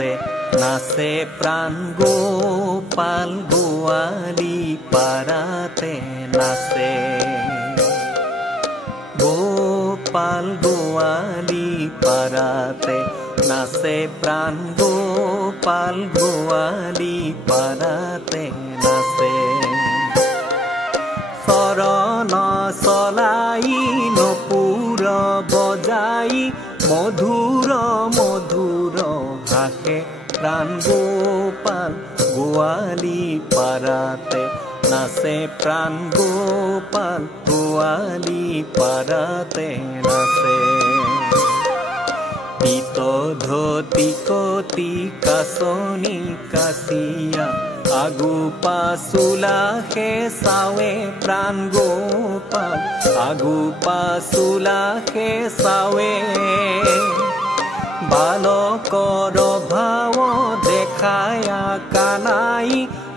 পারাতে নাচে প্রাণ গোপাল গোয়ালি পারাতে নাচে গোপাল গোয়ালি পারাতে নাচে প্রাণ গোপাল গোয়ালি পারাতে নাচে শরণ চলাই নপুর বজাই মধুর মধুর হাসে প্রাণ গোপাল গোয়ালি পারাতে নাচে প্রাণ গোপাল গোয়ালি পারাতে নাচে পিত ধতি কতি কাছনি কাছিয়া আগু পাচুলাহে চাৱে প্ৰাণ গোপাল আগু পাচুলাহে চাৱে বালকৰ ভাৱ দেখায়া কানাই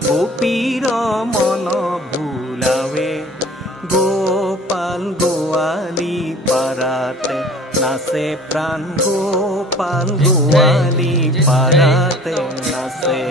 গোপীৰ মন ভুলাৱে গোপাল গোৱালি পাৰাতে নাচে প্ৰাণ গোপাল গোৱালি পাৰাতে নাচে